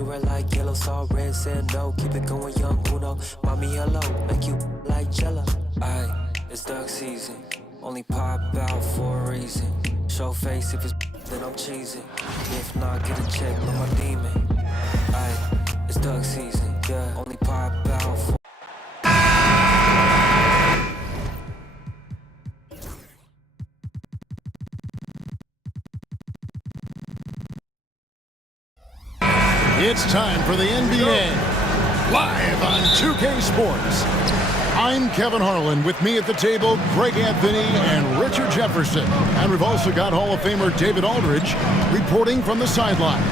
to red like yellow, saw red, said no. Keep it going, young Uno. Mommy, hello, make you like jello. Aye, it's duck season. Only pop out for a reason. Show face if it's then I'm cheesing. If not, get a check, no my demon. Aye, it's duck season. Yeah, only pop out for. It's time for the NBA, live on 2K Sports. I'm Kevin Harlan. With me at the table, Greg Anthony and Richard Jefferson. And we've also got Hall of Famer David Aldridge reporting from the sideline.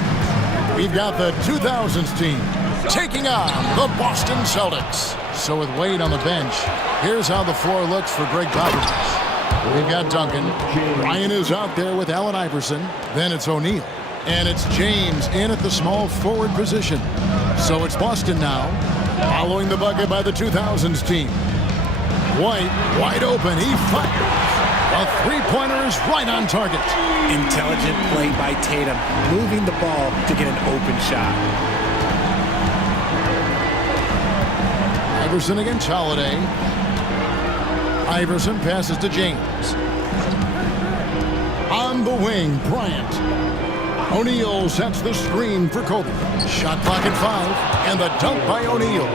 We've got the 2000s team taking on the Boston Celtics. So with Wade on the bench, here's how the floor looks for Greg Popovich. We've got Duncan. Ryan is out there with Allen Iverson. Then it's O'Neal. And it's James in at the small forward position. So it's Boston now, following the bucket by the 2000s team. White, wide open, he fires. A three-pointer is right on target. Intelligent play by Tatum, moving the ball to get an open shot. Iverson against Holiday. Iverson passes to James. On the wing, Bryant. O'Neal sets the screen for Kobe. Shot clock at 5, and the dunk by O'Neal.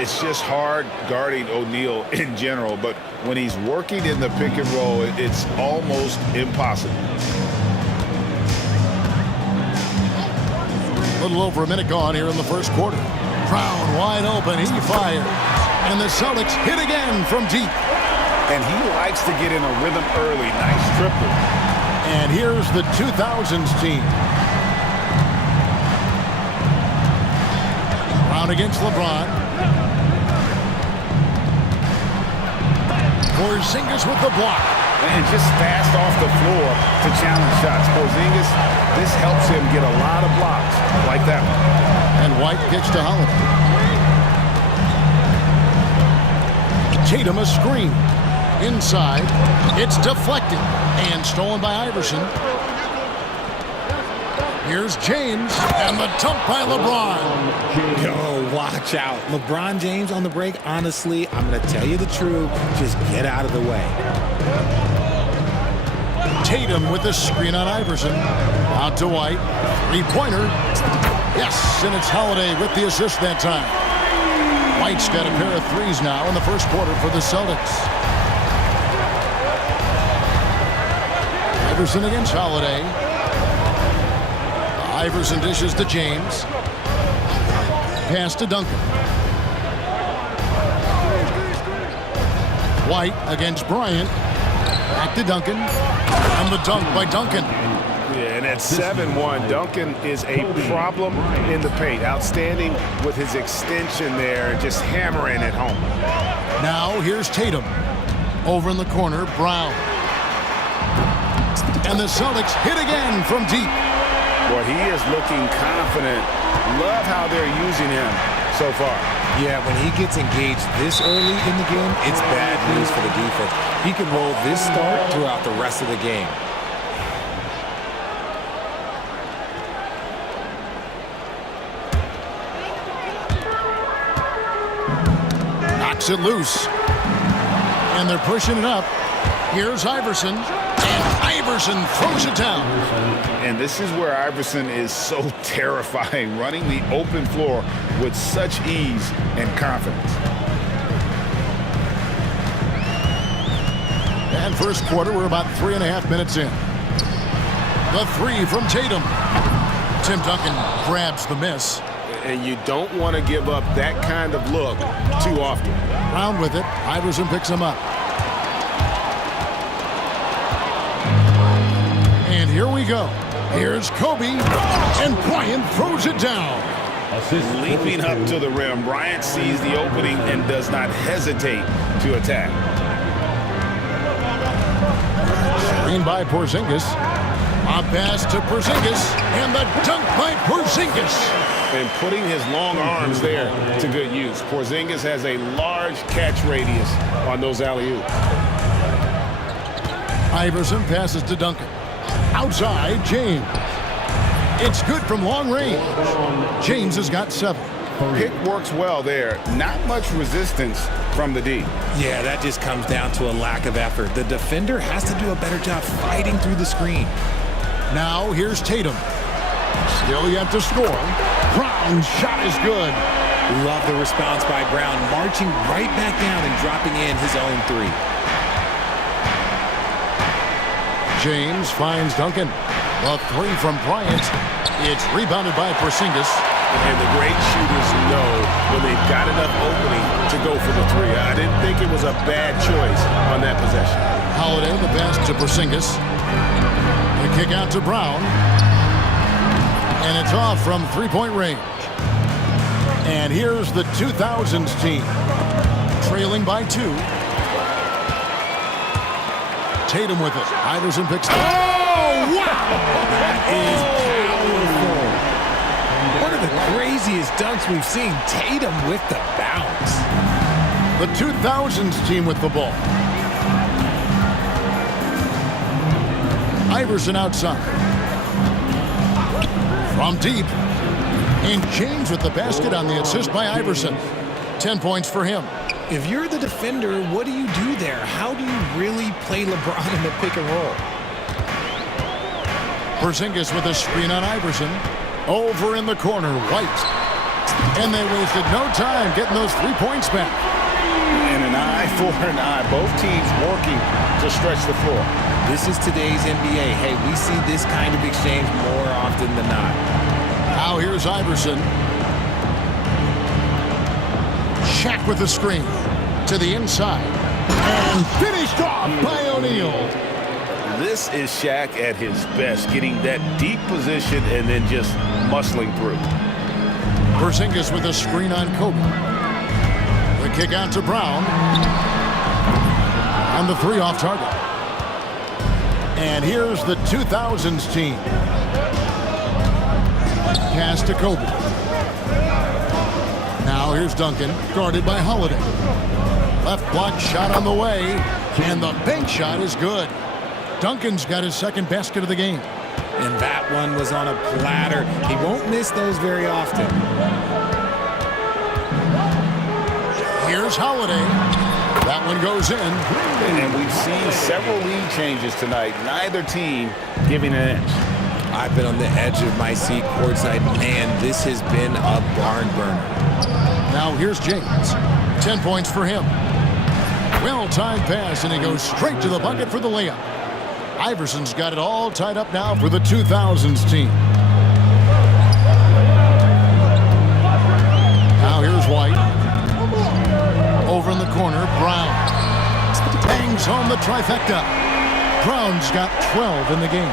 It's just hard guarding O'Neal in general, but when he's working in the pick and roll, it's almost impossible. A little over a minute gone here in the first quarter. Brown wide open, he fires. And the Celtics hit again from deep. And he likes to get in a rhythm early. Nice triple. And here's the 2000s team. Brown against LeBron. Porzingis with the block. And just fast off the floor to challenge shots. Porzingis, this helps him get a lot of blocks like that one. And White kicks to Holiday. Tatum a screen. Inside. It's deflected. And stolen by Iverson. Here's James, and the dunk by LeBron. Yo, watch out. LeBron James on the break, honestly, I'm going to tell you the truth. Just get out of the way. Tatum with the screen on Iverson. Out to White. Three-pointer. Yes, and it's Holiday with the assist that time. White's got a pair of threes now in the first quarter for the Celtics. Iverson against Holiday. Iverson dishes to James. Pass to Duncan. White against Bryant. Back to Duncan. And the dunk by Duncan. Yeah, and at 7-1, Duncan is a problem in the paint. Outstanding with his extension there and just hammering it home. Now here's Tatum. Over in the corner, Brown. And the Celtics hit again from deep. Boy, he is looking confident. Love how they're using him so far. Yeah, when he gets engaged this early in the game, it's bad news for the defense. He can roll this start throughout the rest of the game. Knocks it loose. And they're pushing it up. Here's Iverson. Iverson throws it down. And this is where Iverson is so terrifying, running the open floor with such ease and confidence. And first quarter, we're about 3.5 minutes in. The three from Tatum. Tim Duncan grabs the miss. And you don't want to give up that kind of look too often. Brown with it. Iverson picks him up. And here we go. Here's Kobe, and Bryant throws it down. Leaping up to the rim, Bryant sees the opening and does not hesitate to attack. Screen by Porzingis. A pass to Porzingis, and the dunk by Porzingis. And putting his long arms there to good use. Porzingis has a large catch radius on those alley-oops. Iverson passes to Duncan. Outside, James. It's good from long range. James has got 7. Pick works well there. Not much resistance from the D. Yeah, that just comes down to a lack of effort. The defender has to do a better job fighting through the screen. Now here's Tatum. Still yet to score. Brown's shot is good. Love the response by Brown, marching right back down and dropping in his own 3. James finds Duncan. A 3 from Bryant. It's rebounded by Porzingis. And the great shooters know when they've got enough opening to go for the 3. I didn't think it was a bad choice on that possession. Holiday, the pass to Porzingis. The kick out to Brown. And it's off from 3-point range. And here's the 2000s team. Trailing by 2. Tatum with it. Iverson picks it. Oh, wow! That is powerful. One of the craziest dunks we've seen. Tatum with the bounce. The 2000s team with the ball. Iverson outside. From deep. And James with the basket on the assist by Iverson. 10 points for him. If you're the defender, what do you do there? How do you really play LeBron in the pick and roll? Porzingis with a screen on Iverson. Over in the corner, White. And they wasted no time getting those 3 points back. And an eye for an eye. Both teams working to stretch the floor. This is today's NBA. Hey, we see this kind of exchange more often than not. Now here's Iverson. Shaq with the screen to the inside. And finished off by O'Neal. This is Shaq at his best, getting that deep position and then just muscling through. Porzingis with a screen on Kobe. The kick out to Brown. And the 3 off target. And here's the 2000s team. Pass to Kobe. Now here's Duncan, guarded by Holiday. Left block shot on the way, and the bank shot is good. Duncan's got his 2nd basket of the game. And that one was on a platter. He won't miss those very often. Here's Holiday. That one goes in. And we've seen several lead changes tonight. Neither team giving an edge. I've been on the edge of my seat courtside. Man, this has been a barn burner. Now here's James. 10 points for him. Well-timed pass, and he goes straight to the bucket for the layup. Iverson's got it all tied up now for the 2000s team. Now here's White. Over in the corner, Brown. Bangs home the trifecta. Brown's got 12 in the game.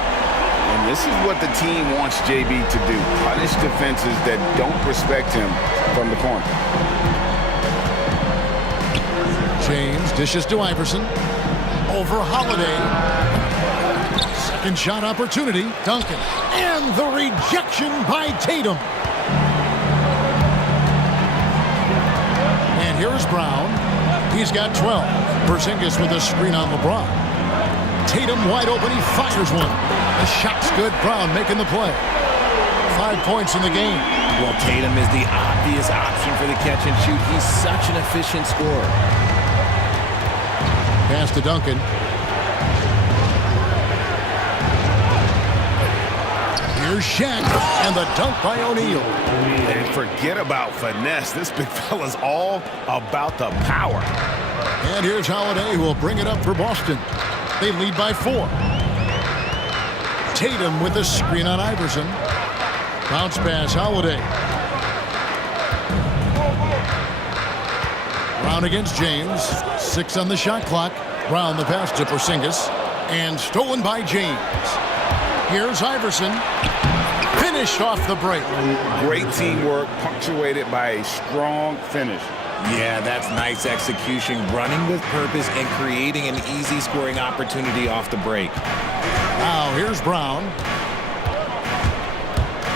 And this is what the team wants JB to do. Punish defenses that don't respect him from the corner. James dishes to Iverson. Over Holiday. Second shot opportunity. Duncan. And the rejection by Tatum. And here's Brown. He's got 12. Porzingis with a screen on LeBron. Tatum wide open. He fires one. The shot's good. Brown making the play. 5 points in the game. Well, Tatum is the obvious option for the catch and shoot. He's such an efficient scorer. Pass to Duncan. Here's Shaq, and the dunk by O'Neal. And forget about finesse. This big fella's all about the power. And here's Holiday, who will bring it up for Boston. They lead by 4. Tatum with a screen on Iverson. Bounce pass, Holiday. Brown against James. 6 on the shot clock. Brown the pass to Porzingis. And stolen by James. Here's Iverson. Finished off the break. Great teamwork, punctuated by a strong finish. Yeah, that's nice execution. Running with purpose and creating an easy scoring opportunity off the break. Now here's Brown.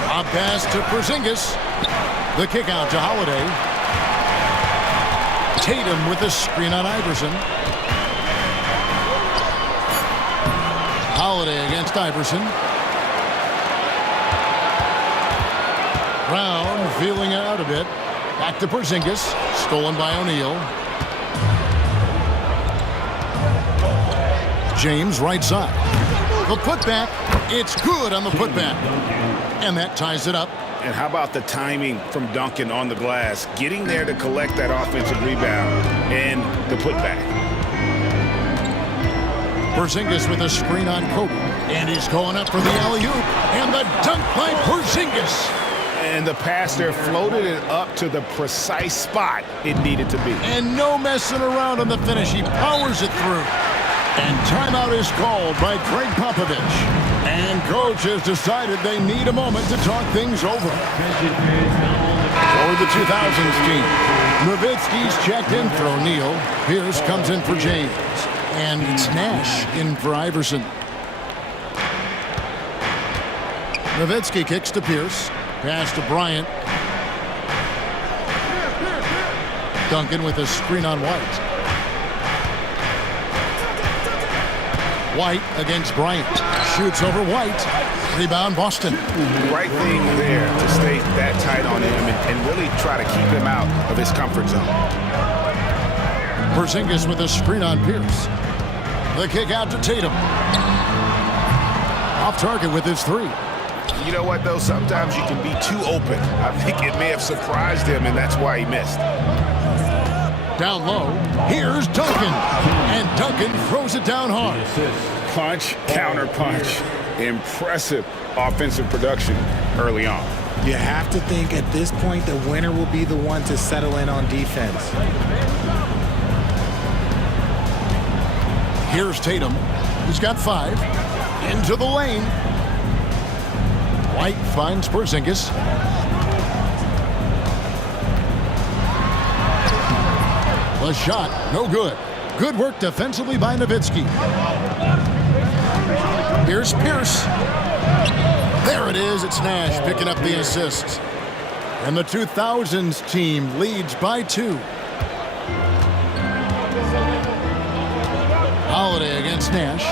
A pass to Porzingis. The kick out to Holiday. Tatum with a screen on Iverson. Holiday against Iverson. Brown feeling it out a bit. Back to Porzingis. Stolen by O'Neal. James right side. The putback. It's good on the putback. And that ties it up. And how about the timing from Duncan on the glass? Getting there to collect that offensive rebound and the putback. Porzingis with a screen on Kobe. And he's going up for the alley-oop. And the dunk by Porzingis. And the pass there floated it up to the precise spot it needed to be. And no messing around on the finish. He powers it through. And timeout is called by Greg Popovich. And coach has decided they need a moment to talk things over. For the 2000s team, Nowitzki's checked in for O'Neal. Pierce comes in for James. And it's Nash in for Iverson. Nowitzki kicks to Pierce. Pass to Bryant. Duncan with a screen on White. White against Bryant. Shoots over White. Rebound Boston. Right thing there to stay that tight on him and really try to keep him out of his comfort zone. Porzingis with a screen on Pierce. The kick out to Tatum. Off target with his three. You know what, though? Sometimes you can be too open. I think it may have surprised him, and that's why he missed. Down low. Here's Duncan. And Duncan throws it down hard. Punch, counter punch. Impressive offensive production early on. You have to think at this point the winner will be the one to settle in on defense. Here's Tatum. He's got 5. Into the lane. White finds Porzingis. The shot, no good. Good work defensively by Nowitzki. Here's Pierce. There it is. It's Nash picking up the assist. And the 2000s team leads by 2. Holiday against Nash.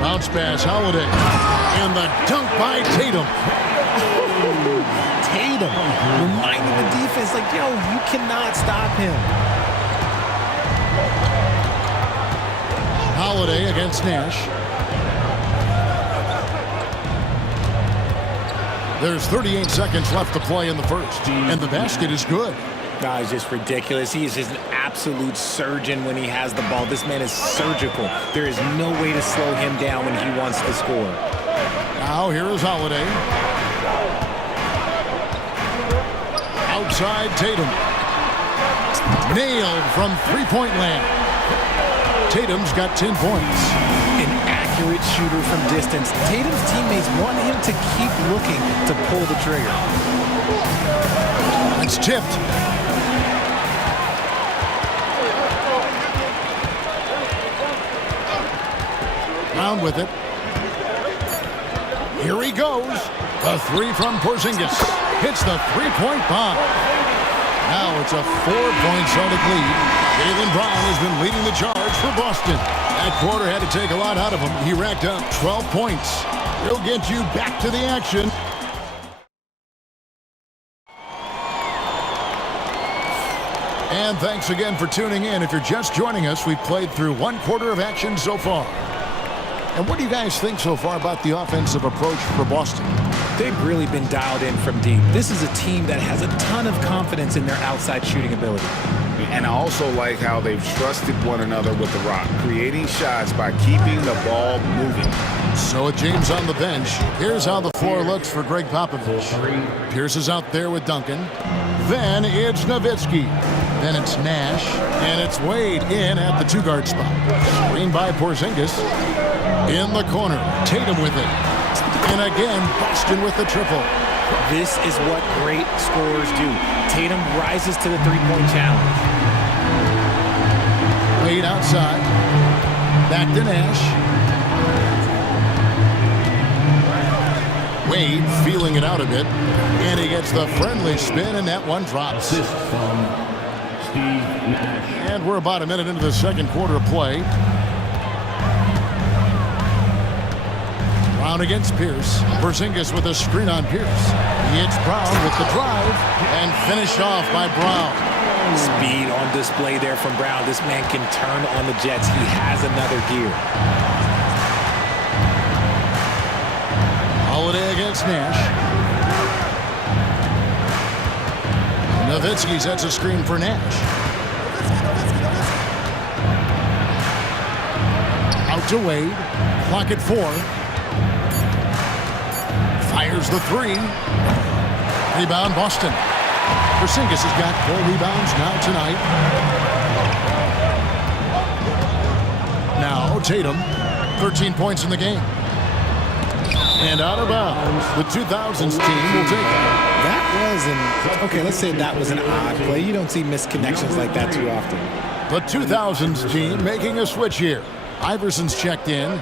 Bounce pass, Holiday. And the dunk by Tatum. Tatum reminding the defense, like, yo, you cannot stop him. Holiday against Nash. There's 38 seconds left to play in the first. And the basket is good. No, it's just ridiculous. He is just an absolute surgeon when he has the ball. This man is surgical. There is no way to slow him down when he wants to score. Now here is Holiday. Outside Tatum. Nailed from three-point land. Tatum's got 10 points. An accurate shooter from distance. Tatum's teammates want him to keep looking to pull the trigger. It's tipped. Brown with it. Here he goes. The 3 from Porzingis. Hits the three-point bomb. Now it's a 4-point Celtic lead. Jaylen Brown has been leading the charge for Boston. That quarter had to take a lot out of him. He racked up 12 points. He'll get you back to the action. And thanks again for tuning in. If you're just joining us, we've played through 1 quarter of action so far. And what do you guys think so far about the offensive approach for Boston? They've really been dialed in from deep. This is a team that has a ton of confidence in their outside shooting ability. And I also like how they've trusted one another with the rock, creating shots by keeping the ball moving. So with James on the bench, here's how the floor looks for Greg Popovich. Pierce is out there with Duncan. Then it's Nowitzki. Then it's Nash. And it's Wade in at the 2-guard spot. Screened by Porzingis. In the corner, Tatum with it. And again, Boston with the triple. This is what great scorers do. Tatum rises to the three-point challenge. Wade outside. Back to Nash. Wade feeling it out a bit. And he gets the friendly spin, and that one drops. And we're about a minute into the second quarter of play. Brown against Pierce. Porzingis with a screen on Pierce. He hits Brown with the drive and finished off by Brown. Speed on display there from Brown. This man can turn on the Jets. He has another gear. Holiday against Nash. Nowitzki sets a screen for Nash. Out to Wade. Clock at 4. Fires the 3. Rebound Boston. Porzingis has got 4 rebounds now tonight. Now Tatum, 13 points in the game. And out of bounds, the 2000s team will take it. That was okay, let's say that was an odd play. You don't see missed connections like that too often. The 2000s team making a switch here. Iverson's checked in.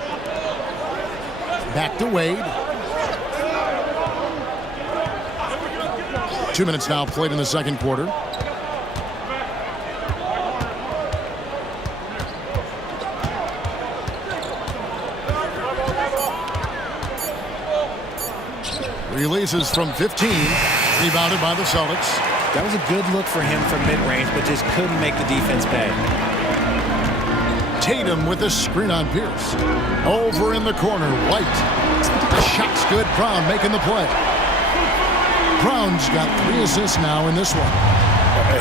Back to Wade. 2 minutes now played in the second quarter. Releases from 15. Rebounded by the Celtics. That was a good look for him from mid-range, but just couldn't make the defense pay. Tatum with a screen on Pierce. Over in the corner, White. The shot's good. Brown making the play. Brown's got 3 assists now in this one.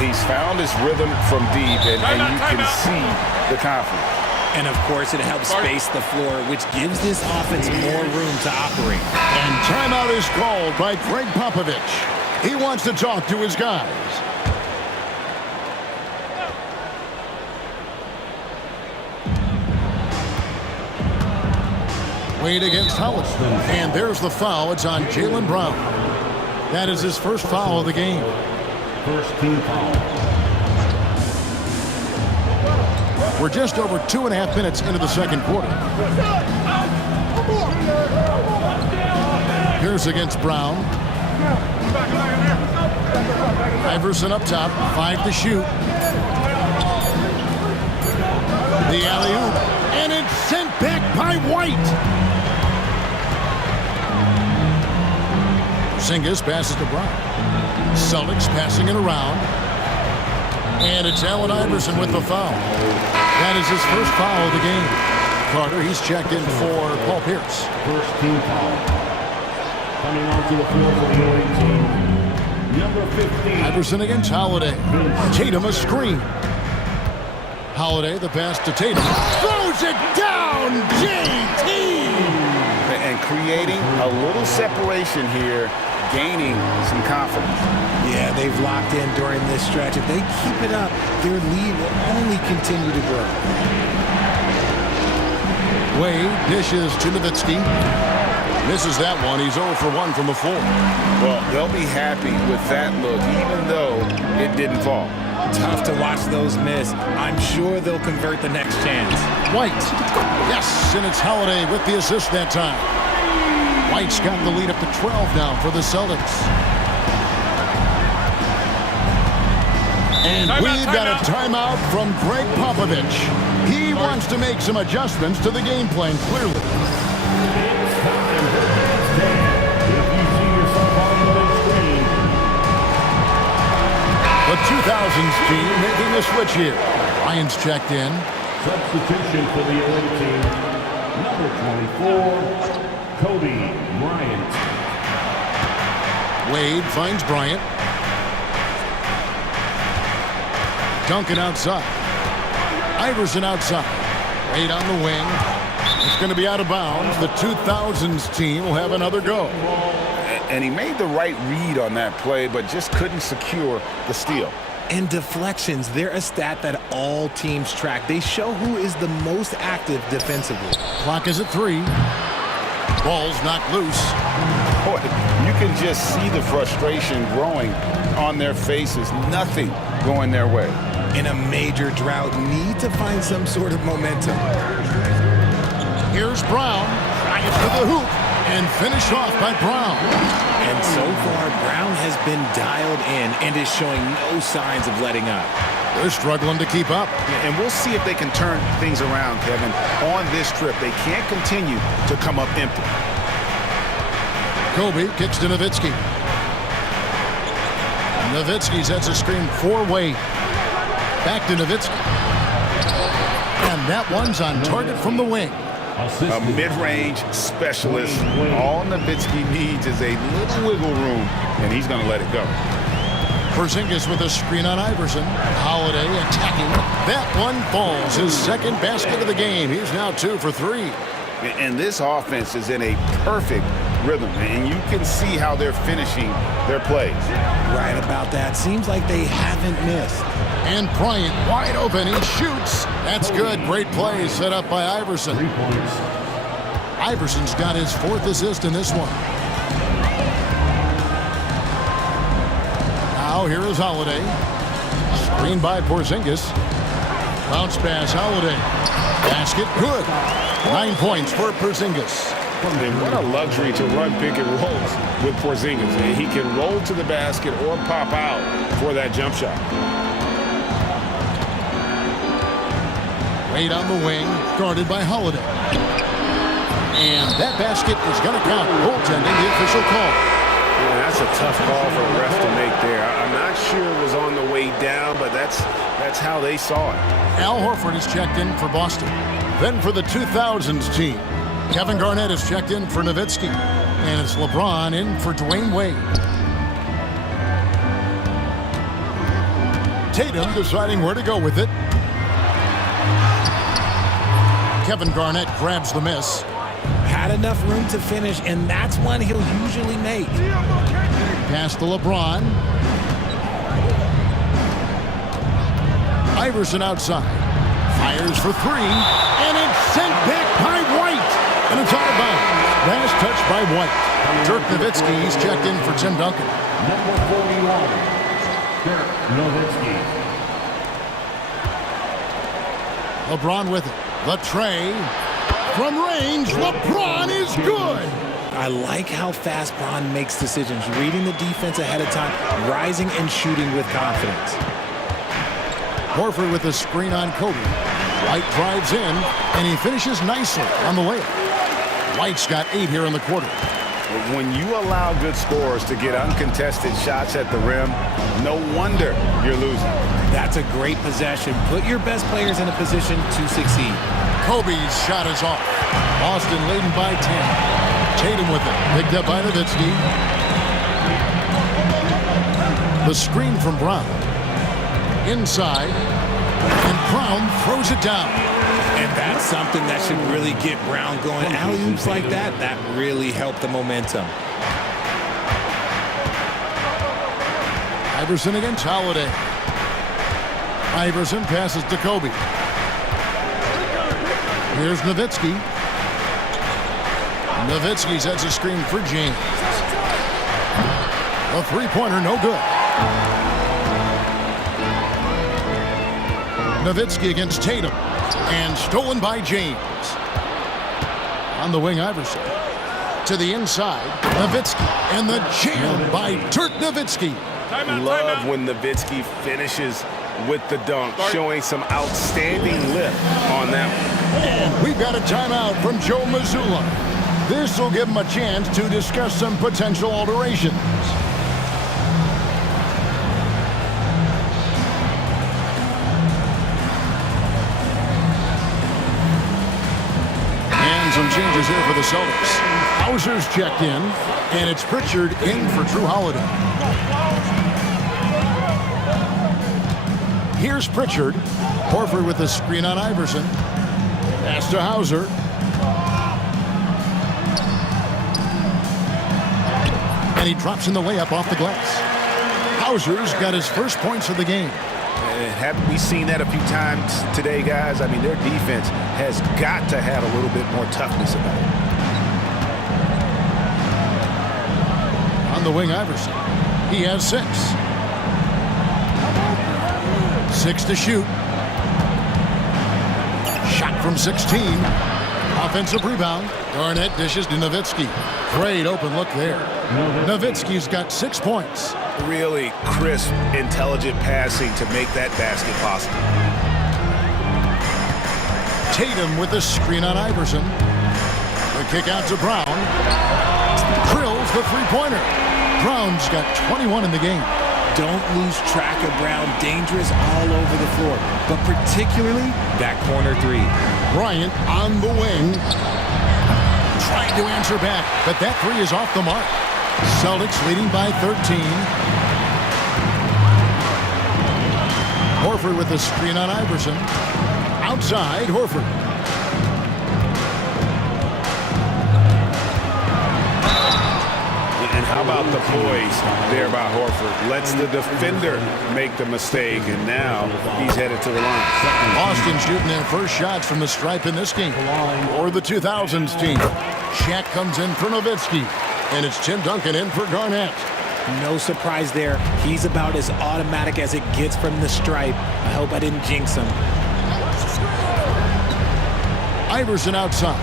He's found his rhythm from deep, and you can see the confidence. And, of course, it helps space the floor, which gives this offense more room to operate. And timeout is called by Greg Popovich. He wants to talk to his guys. Wade against Howard. And there's the foul. It's on Jaylen Brown. That is his first foul of the game. First team foul. We're just over 2.5 minutes into the second quarter. Pierce against Brown. Iverson up top, 5 to shoot. The alley-oop, and it's sent back by White. Porzingis passes to Brown. Celtics passing it around. And it's Allen Iverson with the foul. That is his first foul of the game. Carter, he's checked in for Paul Pierce. First team foul. Coming onto the floor for the LA team, number 15. Iverson against Holiday. Tatum a screen. Holiday, the pass to Tatum. Throws it down, JT! And creating a little separation here, gaining some confidence. Yeah, they've locked in during this stretch. If they keep it up, their lead will only continue to grow. Wade dishes to Nowitzki. Misses that one. He's 0 for 1 from the floor. Well, they'll be happy with that look, even though it didn't fall. Tough to watch those miss. I'm sure they'll convert the next chance. White. Yes, and it's Holiday with the assist that time. White's got the lead up to 12 now for the Celtics. And we've got a timeout from Greg Popovich. He wants to make some adjustments to the game plan, clearly. It's time for the next game. If you see yourself on the screen. The 2000s team making a switch here. Ryan's checked in. Substitution for the LA team, number 24, Kobe Bryant. Wade finds Bryant. Duncan outside. Iverson outside. Wade on the wing. It's going to be out of bounds. The 2000s team will have another go. And he made the right read on that play, but just couldn't secure the steal. And deflections, they're a stat that all teams track. They show who is the most active defensively. Clock is at 3. Ball's knocked loose. Boy, you can just see the frustration growing on their faces. Nothing going their way. In a major drought, need to find some sort of momentum. Here's Brown. Trying it to the hoop. And finished off by Brown. And so far, Brown has been dialed in and is showing no signs of letting up. They're struggling to keep up. And we'll see if they can turn things around, Kevin. On this trip, they can't continue to come up empty. Kobe kicks to Nowitzki. Nowitzki sets a screen four-way. Back to Nowitzki. And that one's on target from the wing. A mid-range specialist. All Nowitzki needs is a little wiggle room, and he's going to let it go. Porzingis with a screen on Iverson. Holiday attacking. That one falls. His second basket of the game. He's now 2 for 3. And this offense is in a perfect rhythm, and you can see how they're finishing their plays. Right about that. Seems like they haven't missed. And Bryant wide open. He shoots. That's good. Great play set up by Iverson. 3 points. Iverson's got his 4th assist in this one. Now here is Holiday. Screen by Porzingis. Bounce pass, Holiday. Basket, good. 9 points for Porzingis. And what a luxury to run pick and rolls with Porzingis. And he can roll to the basket or pop out for that jump shot. Wade on the wing, guarded by Holiday. And that basket is going to count. Goaltending, the official call. Yeah, that's a tough call for the ref to make there. I'm not sure it was on the way down, but that's how they saw it. Al Horford is checked in for Boston. Then for the 2000s team, Kevin Garnett is checked in for Nowitzki. And it's LeBron in for Dwayne Wade. Tatum deciding where to go with it. Kevin Garnett grabs the miss. Had enough room to finish, and that's one he'll usually make. Pass to LeBron. Iverson outside. Fires for 3. And it's sent back by White. And it's out of bounds. Last touch by White. Dirk Nowitzki, he's checked in for Tim Duncan. Number 41, Dirk Nowitzki. LeBron with it. The tray. From range, LeBron is good. I like how fast Bron makes decisions, reading the defense ahead of time, rising and shooting with confidence. Horford with a screen on Kobe. White drives in, and he finishes nicely on the layup. White's got 8 here in the quarter. When you allow good scorers to get uncontested shots at the rim, no wonder you're losing. That's a great possession. Put your best players in a position to succeed. Kobe's shot is off. Boston leading by 10. Tatum with it. Picked up by Nowitzki. The screen from Brown. Inside. And Brown throws it down. And that's something that should really get Brown going. Alley-oops like that really help the momentum. Iverson against Holiday. Iverson passes to Kobe. Here's Nowitzki. Nowitzki sets a screen for James. A three-pointer, no good. Nowitzki against Tatum. And stolen by James. On the wing, Iverson. To the inside, Nowitzki. And the jam by Dirk Nowitzki. Love when Nowitzki finishes with the dunk, showing some outstanding lift on that one. We've got a timeout from Joe Mazzulla. This will give him a chance to discuss some potential alterations. And some changes here for the Celtics. Hauser's checked in, and it's Pritchard in for Drew Holiday. Here's Pritchard. Horford with the screen on Iverson. Pass to Hauser. And he drops in the layup off the glass. Hauser's got his first points of the game. Haven't we seen that a few times today, guys? I mean, their defense has got to have a little bit more toughness about it. On the wing, Iverson. He has 6. 6 to shoot. Shot from 16. Offensive rebound. Garnett dishes to Nowitzki. Great open look there. Nowitzki's got 6 points. Really crisp, intelligent passing to make that basket possible. Tatum with the screen on Iverson. The kick out to Brown. Drills the three-pointer. Brown's got 21 in the game. Don't lose track of Brown. Dangerous all over the floor, but particularly that corner three. Bryant on the wing. Trying to answer back, but that three is off the mark. Celtics leading by 13. Horford with a screen on Iverson. Outside, Horford. And how about the poise there by Horford? Lets the defender make the mistake, and now he's headed to the line. Boston shooting their first shots from the stripe in this game. Or the 2000s team. Shaq comes in for Nowitzki. And it's Tim Duncan in for Garnett. No surprise there. He's about as automatic as it gets from the stripe. I hope I didn't jinx him. Iverson outside.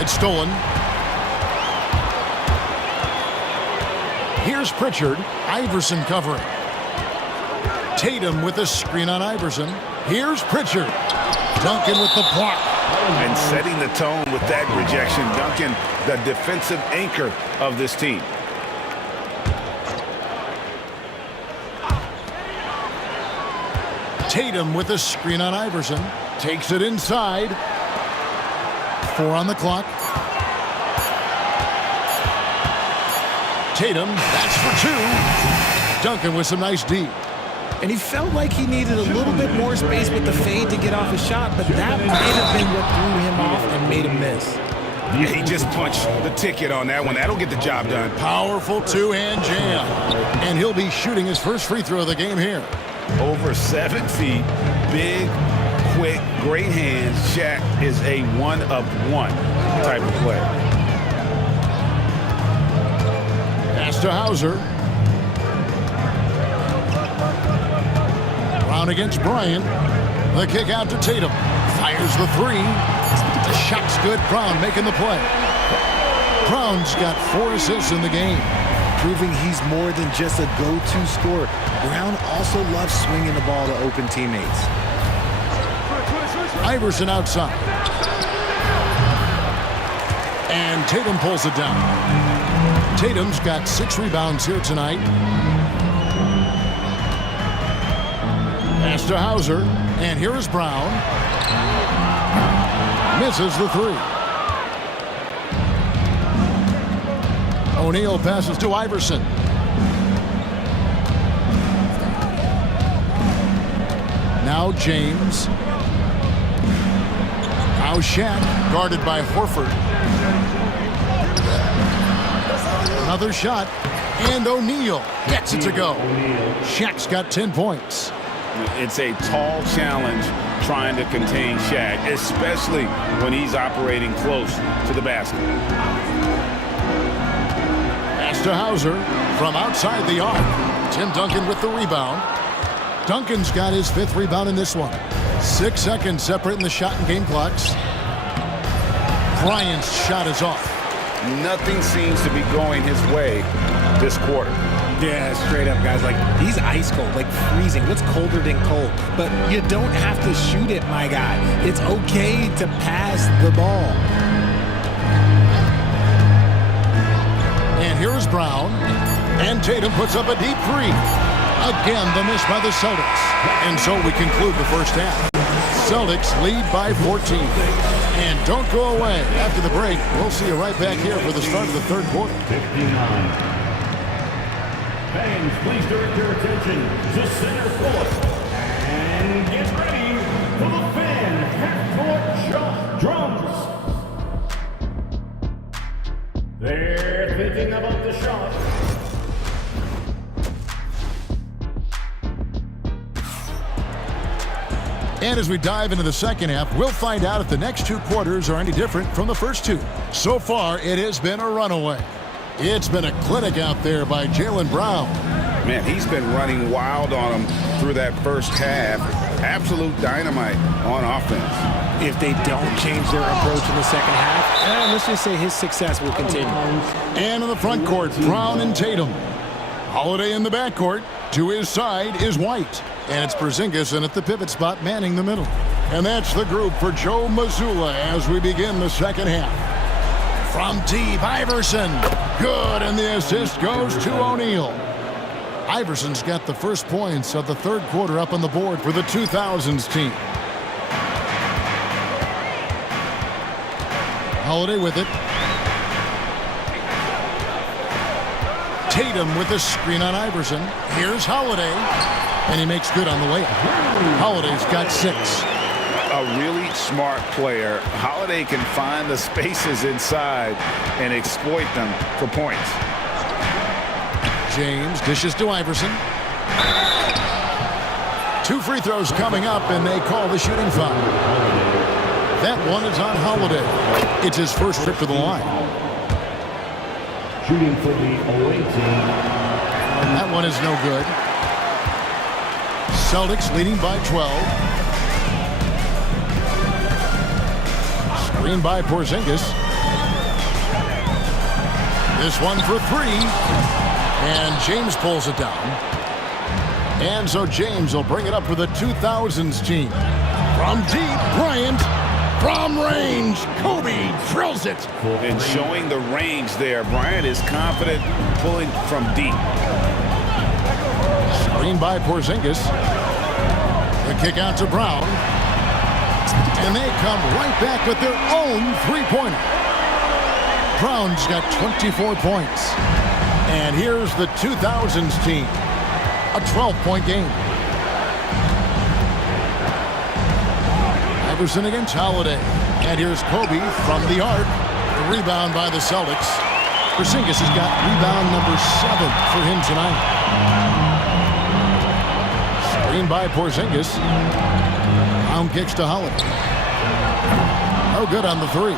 It's stolen. Here's Pritchard. Iverson covering. Tatum with a screen on Iverson. Here's Pritchard. Duncan with the block. And setting the tone with that rejection. Duncan, the defensive anchor of this team. Tatum with a screen on Iverson. Takes it inside. 4 on the clock. Tatum, that's for 2. Duncan with some nice D. And he felt like he needed a little bit more space with the fade to get off a shot, but that might have been what threw him off and made him miss. Yeah, he just punched the ticket on that one. That'll get the job done. Powerful two-hand jam. And he'll be shooting his first free throw of the game here. Over 7 feet, big, quick, great hands. Shaq is a one-of-one type of player. Pass to Hauser. Brown against Bryant. The kick out to Tatum. Fires the three. The shot's good. Brown making the play. Brown's got 4 assists in the game. Proving he's more than just a go-to scorer. Brown also loves swinging the ball to open teammates. Iverson outside. And Tatum pulls it down. Tatum's got 6 rebounds here tonight. Pass to Hauser. And here is Brown. Misses the 3. O'Neal passes to Iverson. Now James. Now Shaq, guarded by Horford. Another shot, and O'Neal gets it to go. Shaq's got 10 points. It's a tall challenge trying to contain Shaq, especially when he's operating close to the basket. Pass to Hauser from outside the arc. Tim Duncan with the rebound. Duncan's got his 5th rebound in this one. 6 seconds separating the shot and game clocks. Bryant's shot is off. Nothing seems to be going his way this quarter. Yeah, straight up, guys. Like, he's ice cold, like freezing. What's colder than cold? But you don't have to shoot it, my guy. It's okay to pass the ball. And here's Brown. And Tatum puts up a deep 3. Again, the miss by the Celtics. And so we conclude the first half. Celtics lead by 14. And don't go away. After the break, we'll see you right back here for the start of the third quarter. 59. Fans, please direct your attention to center court. And get ready for the fan half-court shot drums. They're thinking about the shot. And as we dive into the second half, we'll find out if the next 2 quarters are any different from the first 2. So far, it has been a runaway. It's been a clinic out there by Jaylen Brown. Man, he's been running wild on him through that first half. Absolute dynamite on offense. If they don't change their approach in the second half, let's just say his success will continue. And in the front court, Brown and Tatum. Holiday in the backcourt. To his side is White. And it's Porzingis in at the pivot spot, manning the middle. And that's the group for Joe Mazzulla as we begin the second half. From deep, Iverson. Good, and the assist goes to O'Neal. Iverson's got the first points of the third quarter up on the board for the 2000s team. Holiday with it. Tatum with a screen on Iverson. Here's Holiday, and he makes good on the layup. Holiday's got 6. A really smart player. Holiday can find the spaces inside and exploit them for points. James dishes to Iverson. 2 free throws coming up, and they call the shooting foul. That one is on Holiday. It's his first trip to the line. Shooting for the away team. That one is no good. Celtics leading by 12. Screen by Porzingis. This one for 3. And James pulls it down. And so James will bring it up for the 2000s team. From deep, Bryant. From range, Kobe drills it. And showing the range there. Bryant is confident pulling from deep. Screen by Porzingis. The kick out to Brown. And they come right back with their own three-pointer. Brown's got 24 points. And here's the 2000s team. A 12-point game. Iverson against Holiday. And here's Kobe from the arc. The rebound by the Celtics. Porzingis has got rebound number 7 for him tonight. Screen by Porzingis. Brown kicks to Holiday. No good on the 3.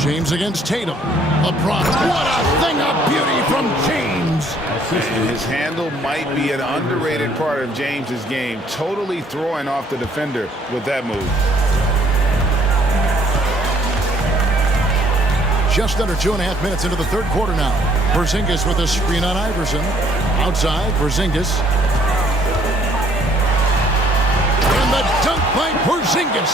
James against Tatum. LeBron. What a thing of beauty from James. And his handle might be an underrated part of James's game. Totally throwing off the defender with that move. Just under 2.5 minutes into the third quarter now. Porzingis with a screen on Iverson. Outside, Porzingis. And the dunk by Porzingis.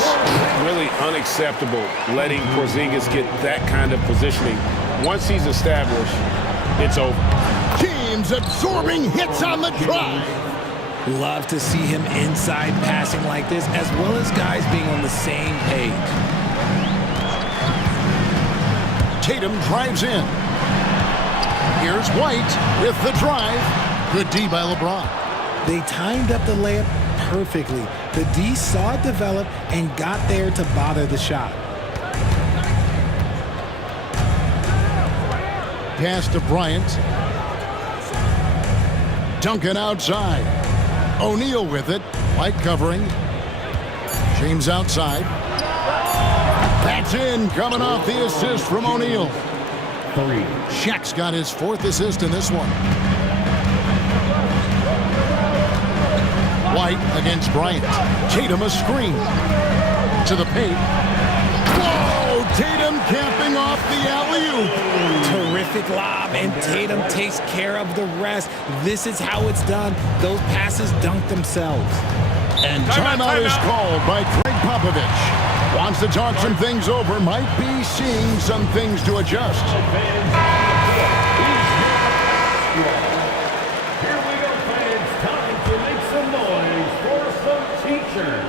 Really unacceptable letting Porzingis get that kind of positioning. Once he's established, it's over. James absorbing hits on the drive. Love to see him inside passing like this, as well as guys being on the same page. Tatum drives in. Here's White with the drive. Good D by LeBron. They timed up the layup perfectly. The D saw it develop and got there to bother the shot. Pass to Bryant. Duncan outside. O'Neal with it. White covering. James outside. That's in, coming off the assist from O'Neal. 3. Shaq's got his 4th assist in this one. White against Bryant. Tatum a screen. To the paint. Whoa! Tatum camping off the alley-oop. Terrific lob, and Tatum takes care of the rest. This is how it's done. Those passes dunk themselves. And timeout is called by Greg Popovich. Wants to talk some things over. Might be seeing some things to adjust. Here we go, fans. Time to make some noise for some teachers.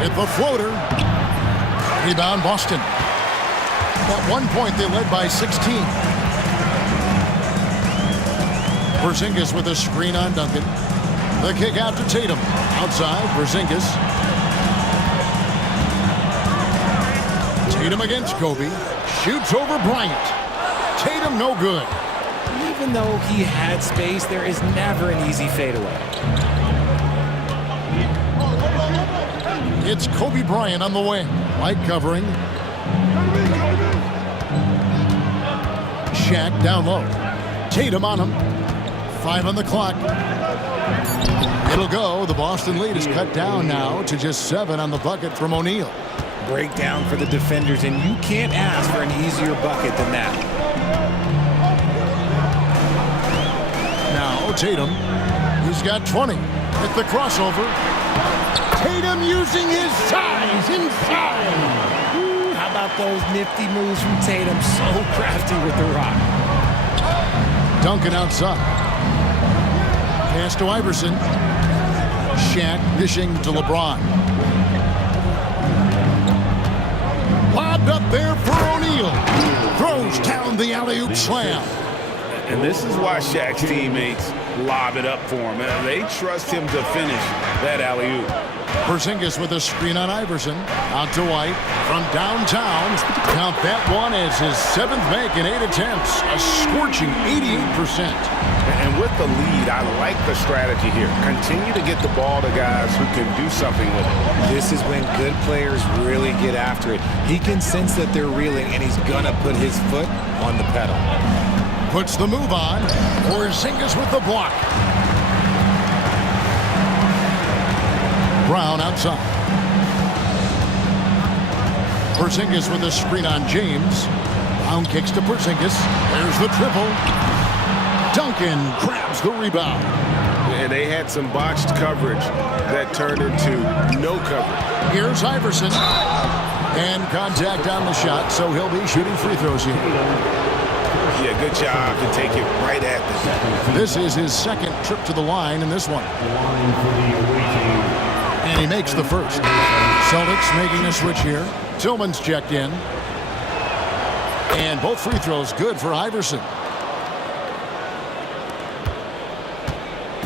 With the floater. Rebound Boston. At one point they led by 16. Porzingis with a screen on Duncan. The kick out to Tatum. Outside, Porzingis. Tatum against Kobe. Shoots over Bryant. Tatum no good. Even though he had space, there is never an easy fadeaway. It's Kobe Bryant on the wing. White covering. Shaq down low. Tatum on him. 5 on the clock. It'll go. The Boston lead is cut down now to just 7 on the bucket from O'Neal. breakdown for the defenders, and you can't ask for an easier bucket than that. Now Tatum, he's got 20 at the crossover. Tatum using his size inside. Ooh, how about those nifty moves from Tatum? So crafty with the rock. Duncan outside. Pass to Iverson. Shaq dishing to LeBron. Lobbed up there for O'Neal. Throws down the alley-oop slam. And this is why Shaq's teammates lob it up for him. They trust him to finish that alley-oop. Porzingis with a screen on Iverson. Out to White from downtown. Count that one as his 7th make in 8 attempts. A scorching 88%. And with the lead, I like the strategy here. Continue to get the ball to guys who can do something with it. This is when good players really get after it. He can sense that they're reeling, and he's going to put his foot on the pedal. Puts the move on. Porzingis with the block. Brown outside. Porzingis with a screen on James. Brown kicks to Porzingis. There's the triple. Duncan grabs the rebound. And they had some botched coverage that turned into no coverage. Here's Iverson. And contact on the shot, so he'll be shooting free throws here. Yeah, good job to take it right at them. This is his 2nd trip to the line in this one. And he makes the first. Celtics making a switch here. Tillman's checked in. And both free throws good for Iverson.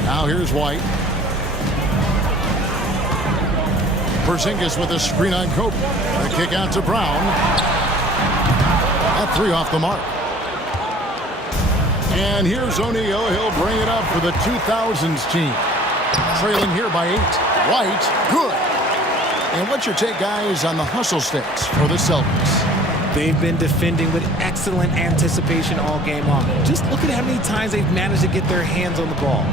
Now here's White. Porzingis with a screen on Kobe. A kick out to Brown. That 3 off the mark. And here's O'Neal. He'll bring it up for the 2000s team. Trailing here by 8. White, good. And what's your take, guys, on the hustle sticks for the Celtics? They've been defending with excellent anticipation all game long. Just look at how many times they've managed to get their hands on the ball.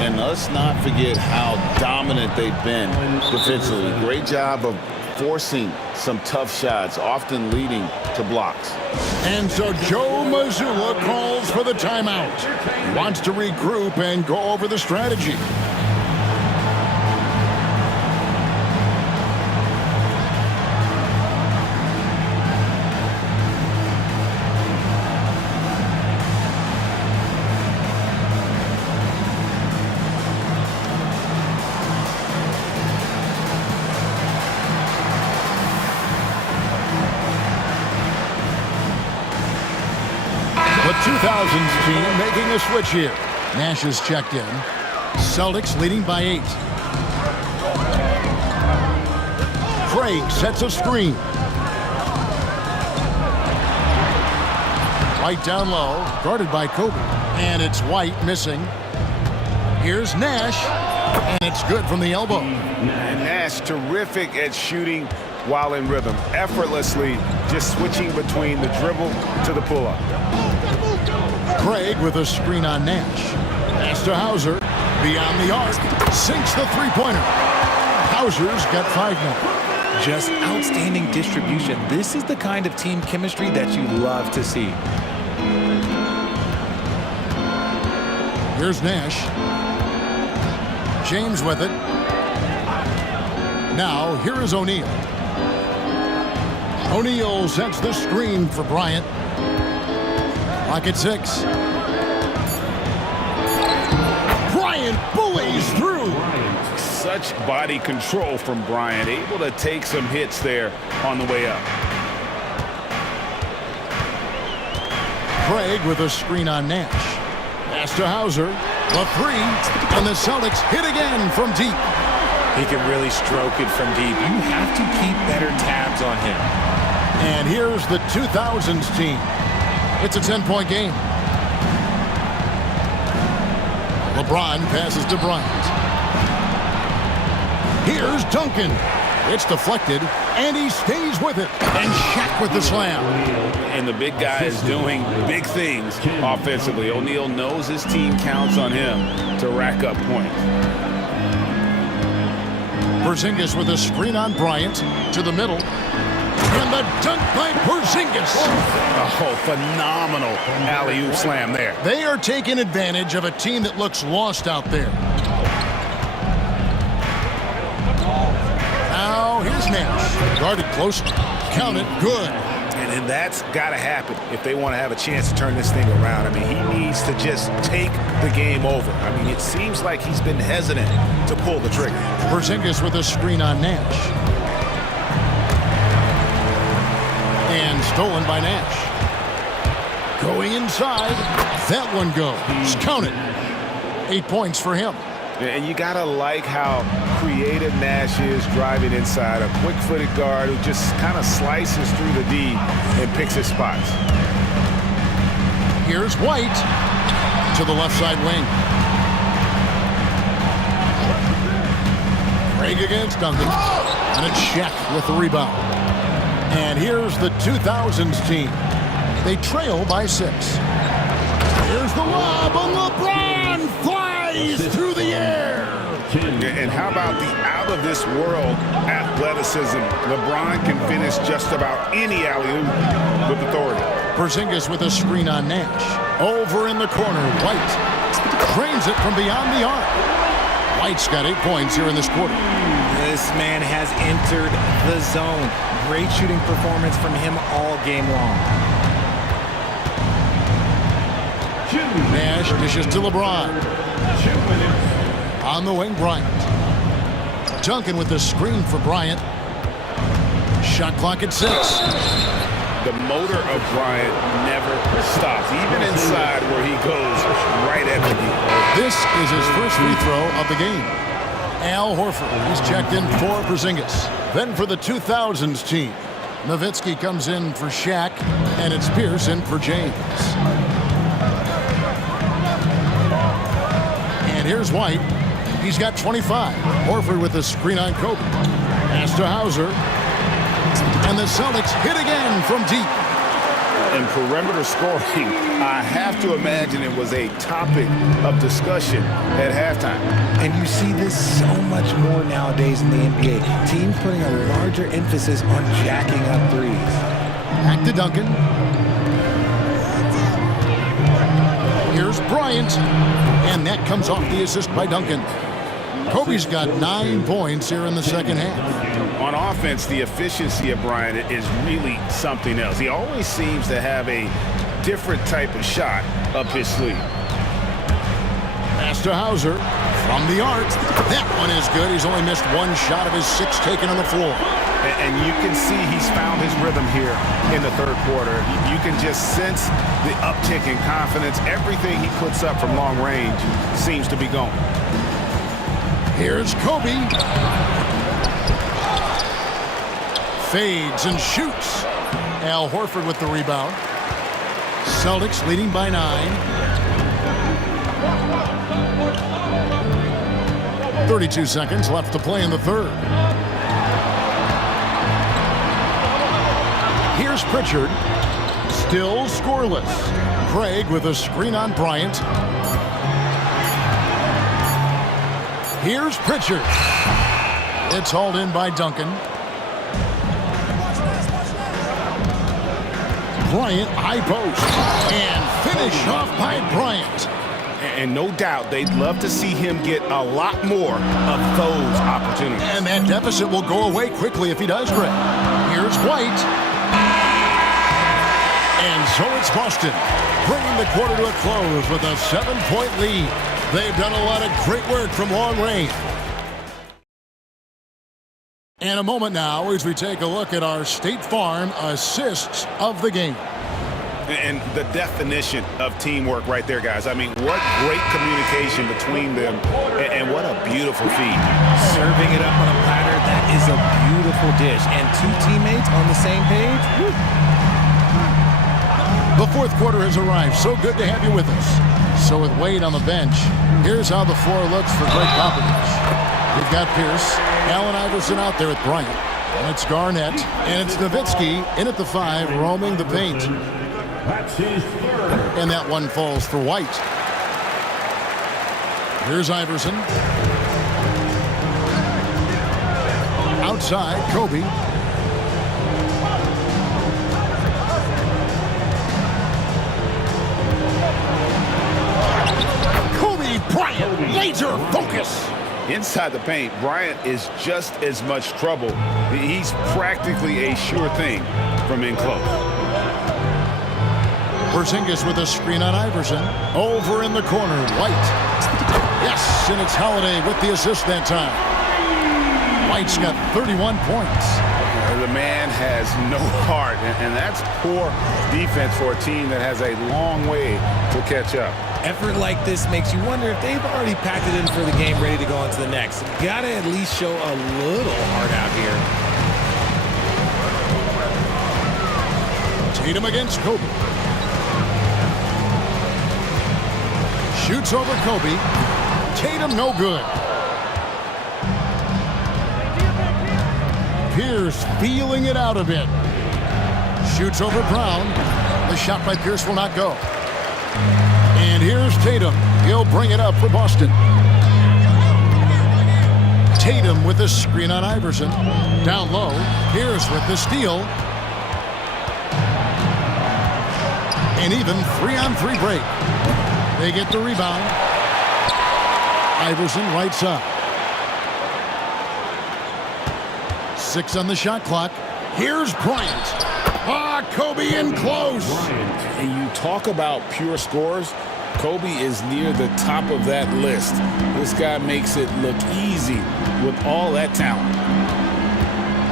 And let's not forget how dominant they've been defensively. Great job of forcing some tough shots, often leading to blocks. And so Joe Mazzulla calls for the timeout. He wants to regroup and go over the strategy. The 2000s team making a switch here. Nash is checked in. Celtics leading by 8. Craig sets a screen. White down low, guarded by Kobe. And it's White missing. Here's Nash, and it's good from the elbow. And Nash terrific at shooting while in rhythm. Effortlessly just switching between the dribble to the pull-up. Craig with a screen on Nash. Pass to Hauser. Beyond the arc. Sinks the three-pointer. Hauser's got 5 now. Just outstanding distribution. This is the kind of team chemistry that you love to see. Here's Nash. James with it. Now, here is O'Neal. O'Neal sets the screen for Bryant. Clock at 6. Bryant bullies through. Such body control from Bryant, able to take some hits there on the way up. Craig with a screen on Nash. Pass to Hauser. The 3. And the Celtics hit again from deep. He can really stroke it from deep. You have to keep better tabs on him. And here's the 2000s team. It's a 10-point game. LeBron passes to Bryant. Here's Duncan. It's deflected, and he stays with it. And Shaq with the slam. And the big guy is doing big things offensively. O'Neal knows his team counts on him to rack up points. Porzingis with a screen on Bryant to the middle. And the dunk by Porzingis. Oh, phenomenal alley-oop slam there. They are taking advantage of a team that looks lost out there. Now here's Nash. Guarded closely. Count it. Good. And that's got to happen if they want to have a chance to turn this thing around. I mean, he needs to just take the game over. I mean, it seems like he's been hesitant to pull the trigger. Porzingis with a screen on Nash. And stolen by Nash. Going inside. That one goes. Count it. 8 points for him. And you got to like how creative Nash is driving inside. A quick-footed guard who just kind of slices through the D and picks his spots. Here's White to the left side wing. Craig against Duncan. And a check with the rebound. And here's the 2000s team. They trail by 6. Here's the lob on LeBron. Flies through the air. And how about the out-of-this-world athleticism? LeBron can finish just about any alley-oop with authority. Porzingis with a screen on Nash. Over in the corner, White drains it from beyond the arc. White's got 8 points here in this quarter. This man has entered the zone. Great shooting performance from him all game long. Nash dishes to LeBron. On the wing, Bryant. Duncan with the screen for Bryant. Shot clock at 6. The motor of Bryant never stops, even inside where he goes right at the D. This is his first free throw of the game. Al Horford, he's checked in for Porzingis. Then for the 2000s team, Nowitzki comes in for Shaq, and it's Pierce in for James. And here's White. He's got 25. Horford with a screen on Kobe. Pass to Hauser. And the Celtics hit again from deep. And perimeter scoring, I have to imagine it was a topic of discussion at halftime. And you see this so much more nowadays in the NBA. Teams putting a larger emphasis on jacking up threes. Back to Duncan. Here's Bryant. And that comes off the assist by Duncan. Kobe's got 9 points here in the second half. On offense, the efficiency of Bryant is really something else. He always seems to have a different type of shot up his sleeve. Pass to Hauser from the arc. That one is good. He's only missed 1 shot of his 6 taken on the floor. And you can see he's found his rhythm here in the third quarter. You can just sense the uptick in confidence. Everything he puts up from long range seems to be going. Here's Kobe. Fades and shoots. Al Horford with the rebound. Celtics leading by 9. 32 seconds left to play in the third. Here's Pritchard. Still scoreless. Craig with a screen on Bryant. Here's Pritchard. It's hauled in by Duncan. Bryant, high post. And finish off by Bryant. And no doubt they'd love to see him get a lot more of those opportunities. And that deficit will go away quickly if he does, Greg. Here's White. And so it's Boston, bringing the quarter to a close with a 7-point lead. They've done a lot of great work from long range. And a moment now as we take a look at our State Farm assists of the game. And the definition of teamwork right there, guys. I mean, what great communication between them, and what a beautiful feed. Serving it up on a platter, that is a beautiful dish. And 2 teammates on the same page. Woo. The fourth quarter has arrived. So good to have you with us. So with Wade on the bench, here's how the floor looks for Greg Popovich. We've got Pierce, Allen Iverson out there with Bryant. And it's Garnett, and it's Nowitzki in at the 5, roaming the paint. That's his third. And that one falls for White. Here's Iverson. outside, Kobe. Kobe Bryant, laser focus. Inside the paint, Bryant is just as much trouble. He's practically a sure thing from in close. Porzingis with a screen on Iverson. Over in the corner, White. Yes, and it's Holiday with the assist that time. White's got 31 points. The man has no heart, and that's poor defense for a team that has a long way to catch up. Effort like this makes you wonder if they've already packed it in for the game, ready to go on to the next. Gotta at least show a little heart out here. Tatum against Kobe. Shoots over Kobe. Tatum no good. Pierce feeling it out a bit. Shoots over Brown. The shot by Pierce will not go. And here's Tatum. He'll bring it up for Boston. Tatum with the screen on Iverson. Down low. Pierce with the steal. An even 3-on-3 break. They get the rebound. Iverson right side. 6 on the shot clock. Here's Bryant. Kobe in close. And you talk about pure scores. Kobe is near the top of that list. This guy makes it look easy with all that talent.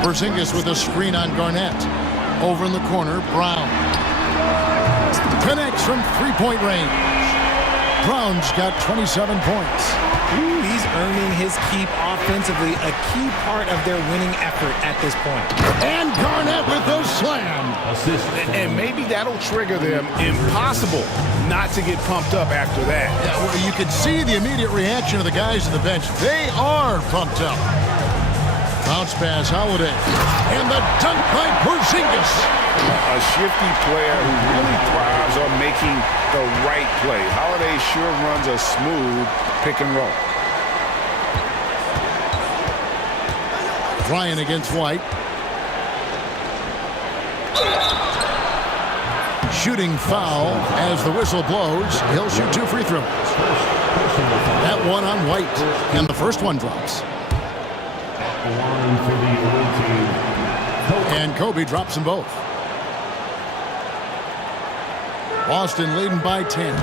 Porzingis with a screen on Garnett. Over in the corner, Brown. Connects from three-point range. Brown's got 27 points. Ooh, he's earning his keep offensively, a key part of their winning effort at this point. And Garnett with the slam. And maybe that'll trigger them. Impossible not to get pumped up after that. Yeah, well, you could see the immediate reaction of the guys on the bench. They are pumped up. Bounce pass, Holiday. And the dunk by Porzingis. A shifty player who really thrives on making the right play. Holiday sure runs a smooth pick and roll. Bryant against White. Shooting foul as the whistle blows. He'll shoot 2 free throws. That one on White. And the first one drops. And Kobe drops them both. Boston leading by 10.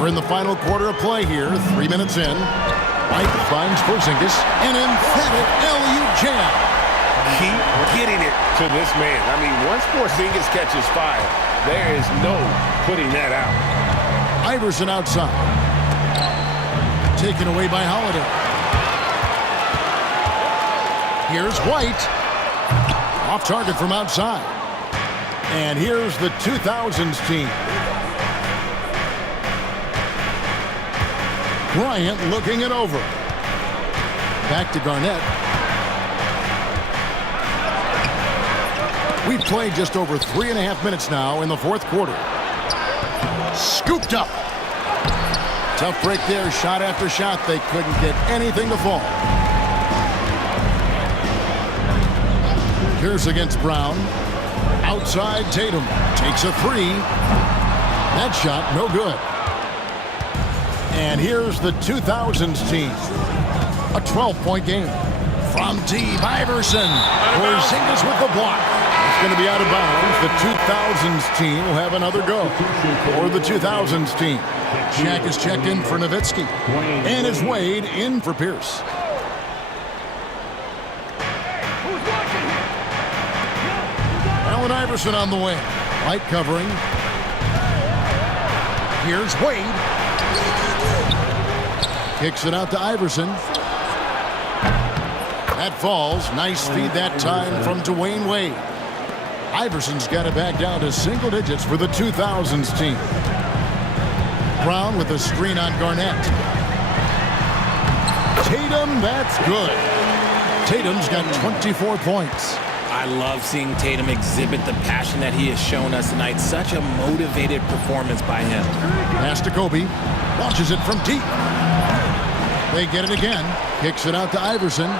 We're in the final quarter of play here. 3 minutes in. White finds Porzingis. An emphatic LU jam. Keep getting it to this man. I mean, once Porzingis catches fire, there is no putting that out. Iverson outside. Taken away by Holiday. Here's White. Off target from outside. And here's the 2000s team. Bryant looking it over. Back to Garnett. We've played just over 3.5 minutes now in the fourth quarter. Scooped up. Tough break there. Shot after shot. They couldn't get anything to fall. Pierce against Brown. Outside, Tatum takes a 3. That shot, no good. And here's the 2000s team. A 12-point game. From deep, Iverson. Porzingis with the block. It's going to be out of bounds. The 2000s team will have another go. Or the 2000s team. Shaq is checked in for Nowitzki. And is Wade in for Pierce. Allen Iverson on the wing. Light covering. Here's Wade. Kicks it out to Iverson. That falls. Nice feed that time from Dwayne Wade. Iverson's got it back down to single digits for the 2000s team. Brown with a screen on Garnett. Tatum, that's good. Tatum's got 24 points. I love seeing Tatum exhibit the passion that he has shown us tonight. Such a motivated performance by him. Pass to Kobe. Launches it from deep. They get it again. Kicks it out to Iverson.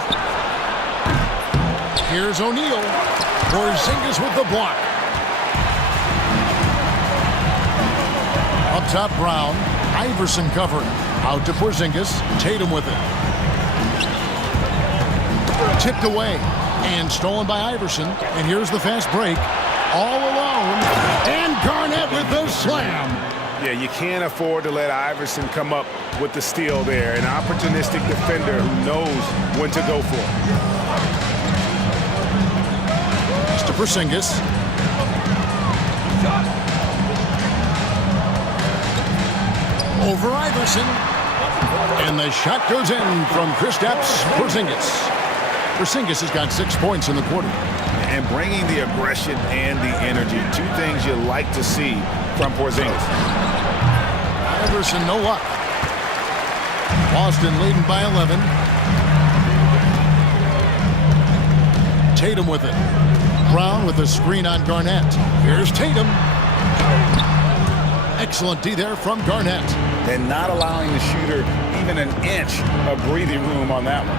Here's O'Neal. Porzingis with the block. Up top, Brown. Iverson covering. Out to Porzingis. Tatum with it. Tipped away. And stolen by Iverson. And here's the fast break. All alone. And Garnett with the slam. Yeah, you can't afford to let Iverson come up with the steal there. An opportunistic defender who knows when to go for it. To Porzingis. Over Iverson. And the shot goes in from Kristaps Porzingis. Porzingis has got 6 points in the quarter. And bringing the aggression and the energy. Two things you like to see from Porzingis. Iverson, no luck. Boston leading by 11. Tatum with it. Brown with a screen on Garnett. Here's Tatum. Excellent D there from Garnett. And not allowing the shooter even an inch of breathing room on that one.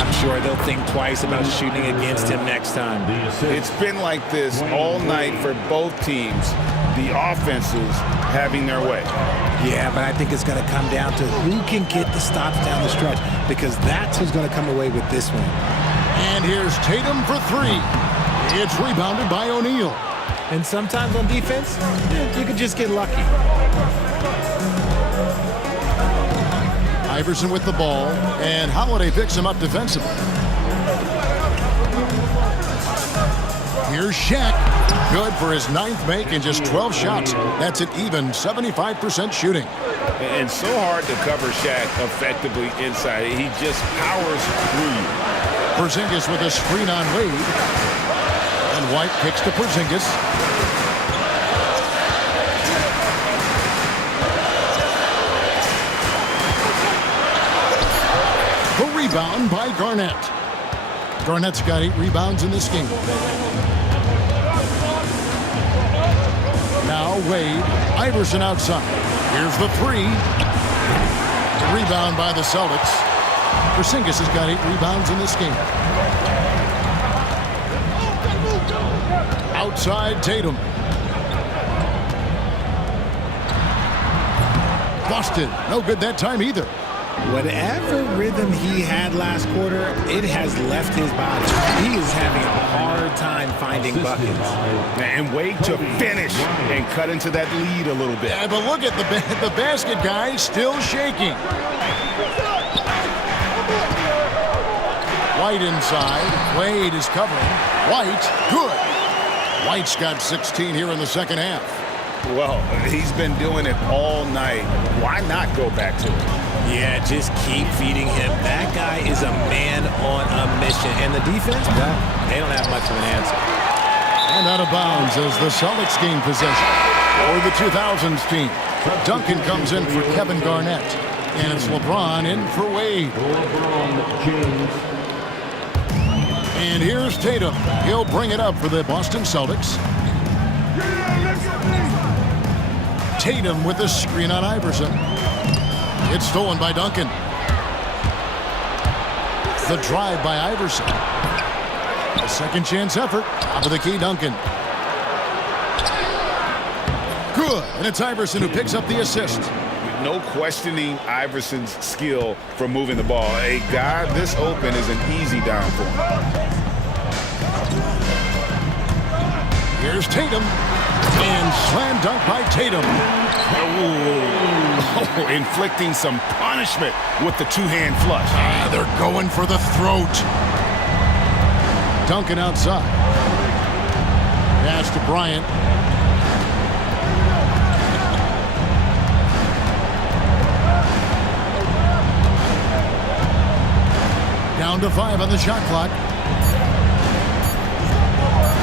I'm sure they'll think twice about shooting against him next time. It's been like this all night for both teams. The offenses having their way. Yeah, but I think it's going to come down to who can get the stops down the stretch, because that's who's going to come away with this one. And here's Tatum for 3. It's rebounded by O'Neal. And sometimes on defense, you can just get lucky. Iverson with the ball, and Holiday picks him up defensively. Here's Shaq. Good for his 9th make in just 12 shots. That's an even 75% shooting. And so hard to cover Shaq effectively inside. He just powers through you. Porzingis with a screen on Wade. And White kicks to Porzingis. The rebound by Garnett. Garnett's got 8 rebounds in this game. Now Wade. Iverson outside. Here's the 3. Rebound by the Celtics. Porzingis has got 8 rebounds in this game. Outside Tatum. Busted. No good that time either. Whatever rhythm he had last quarter, it has left his body. He is having a hard time finding buckets. And Wade to finish and cut into that lead a little bit. Yeah, but look at the basket guy still shaking. White inside. Wade is covering. White, good. White's got 16 here in the second half. Well, he's been doing it all night. Why not go back to it? Yeah, just keep feeding him. That guy is a man on a mission. And the defense, well, they don't have much of an answer. And out of bounds as the Celtics gain possession. Or the 2000s team. Duncan comes in for Kevin Garnett. And it's LeBron in for Wade. And here's Tatum. He'll bring it up for the Boston Celtics. Tatum with a screen on Iverson. It's stolen by Duncan. The drive by Iverson. A second chance effort. Top of the key, Duncan. Good. And it's Iverson who picks up the assist. No questioning Iverson's skill for moving the ball. A guy this open is an easy down for him. Here's Tatum. And slam dunk by Tatum. Oh, inflicting some punishment with the two-hand flush. They're going for the throat. Duncan outside. Pass to Bryant. Down to 5 on the shot clock.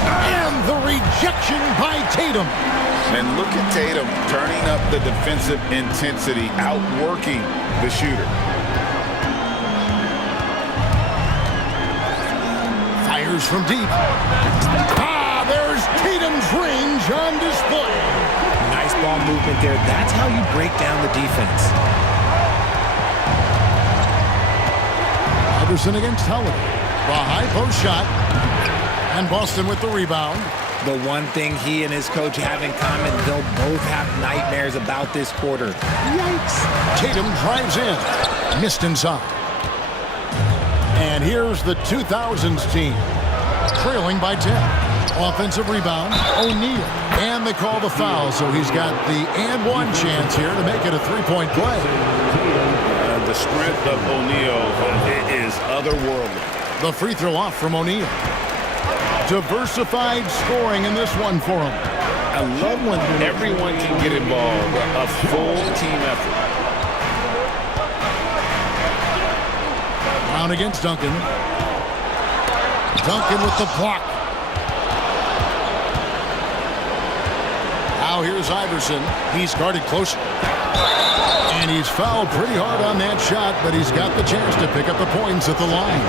And the rejection by Tatum. And look at Tatum turning up the defensive intensity, outworking the shooter. Fires from deep. There's Tatum's range on display. Nice ball movement there. That's how you break down the defense. Iverson against Holiday. The high post shot. And Boston with the rebound. The one thing he and his coach have in common, they'll both have nightmares about this quarter. Yikes. Tatum drives in. Missed inside. And here's the 2000s team. Trailing by 10. Offensive rebound. O'Neal. And they call the foul, so he's got the and one chance here to make it a three-point play. The strength of O'Neal is otherworldly. The free throw off from O'Neal. Diversified scoring in this one for him. I love when everyone can get involved, a full team effort. Brown against Duncan. Duncan with the block. Now here's Iverson. He's guarded closer. And he's fouled pretty hard on that shot, but he's got the chance to pick up the points at the line.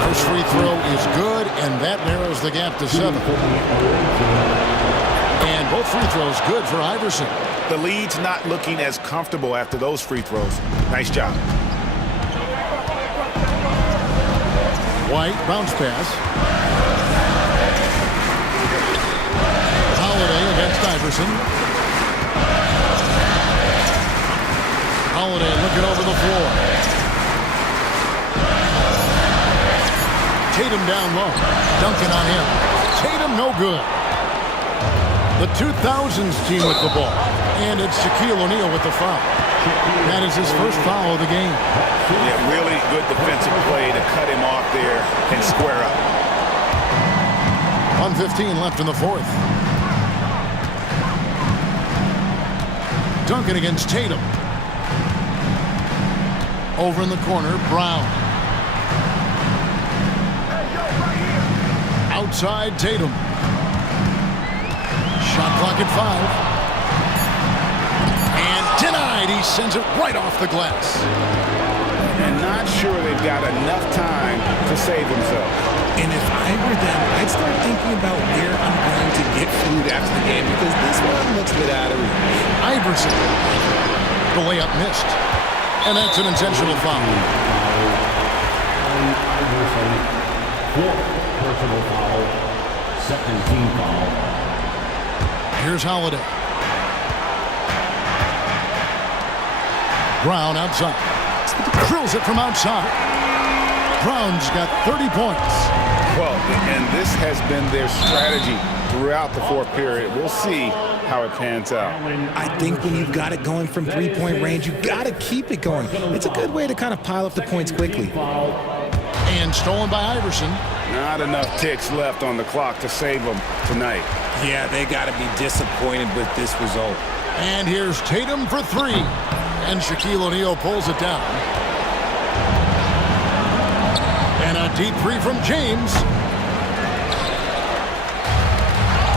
First free throw is good, and that narrows the gap to 7. And both free throws good for Iverson. The lead's not looking as comfortable after those free throws. Nice job. White, bounce pass. Holiday against Iverson. Holiday looking over the floor. Tatum down low. Duncan on him. Tatum no good. The 2000s team with the ball. And it's Shaquille O'Neal with the foul. That is his first foul of the game. Yeah, really good defensive play to cut him off there and square up. 1:15 left in the fourth. Duncan against Tatum. Over in the corner, Brown. Outside Tatum. Shot clock at 5. And denied. He sends it right off the glass. And not sure they've got enough time to save themselves. And if I were them, I'd start thinking about where I'm going to get food after the game because this one looks a bit out of reach. Iverson. The layup missed. And that's an intentional foul. Personal foul, second team foul. Here's Holiday. Brown outside. Drills it from outside. Brown's got 30 points. Well, and this has been their strategy throughout the fourth period. We'll see how it pans out. I think when you've got it going from three-point range, you've got to keep it going. It's a good way to kind of pile up the points quickly. And stolen by Iverson. Not enough ticks left on the clock to save them tonight. Yeah, they got to be disappointed with this result. And here's Tatum for 3. And Shaquille O'Neal pulls it down. And a deep 3 from James.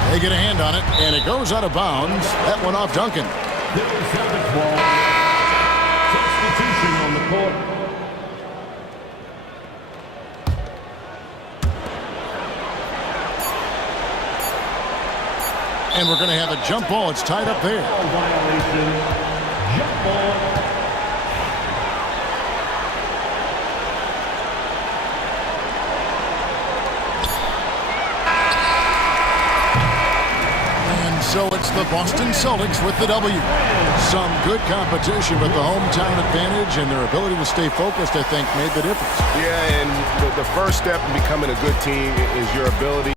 They get a hand on it, and it goes out of bounds. That one off Duncan. Substitution on the court. And we're going to have a jump ball. It's tied up there. Violation. Jump ball. And so it's the Boston Celtics with the W. Some good competition, but the hometown advantage and their ability to stay focused, I think, made the difference. Yeah, and the first step in becoming a good team is your ability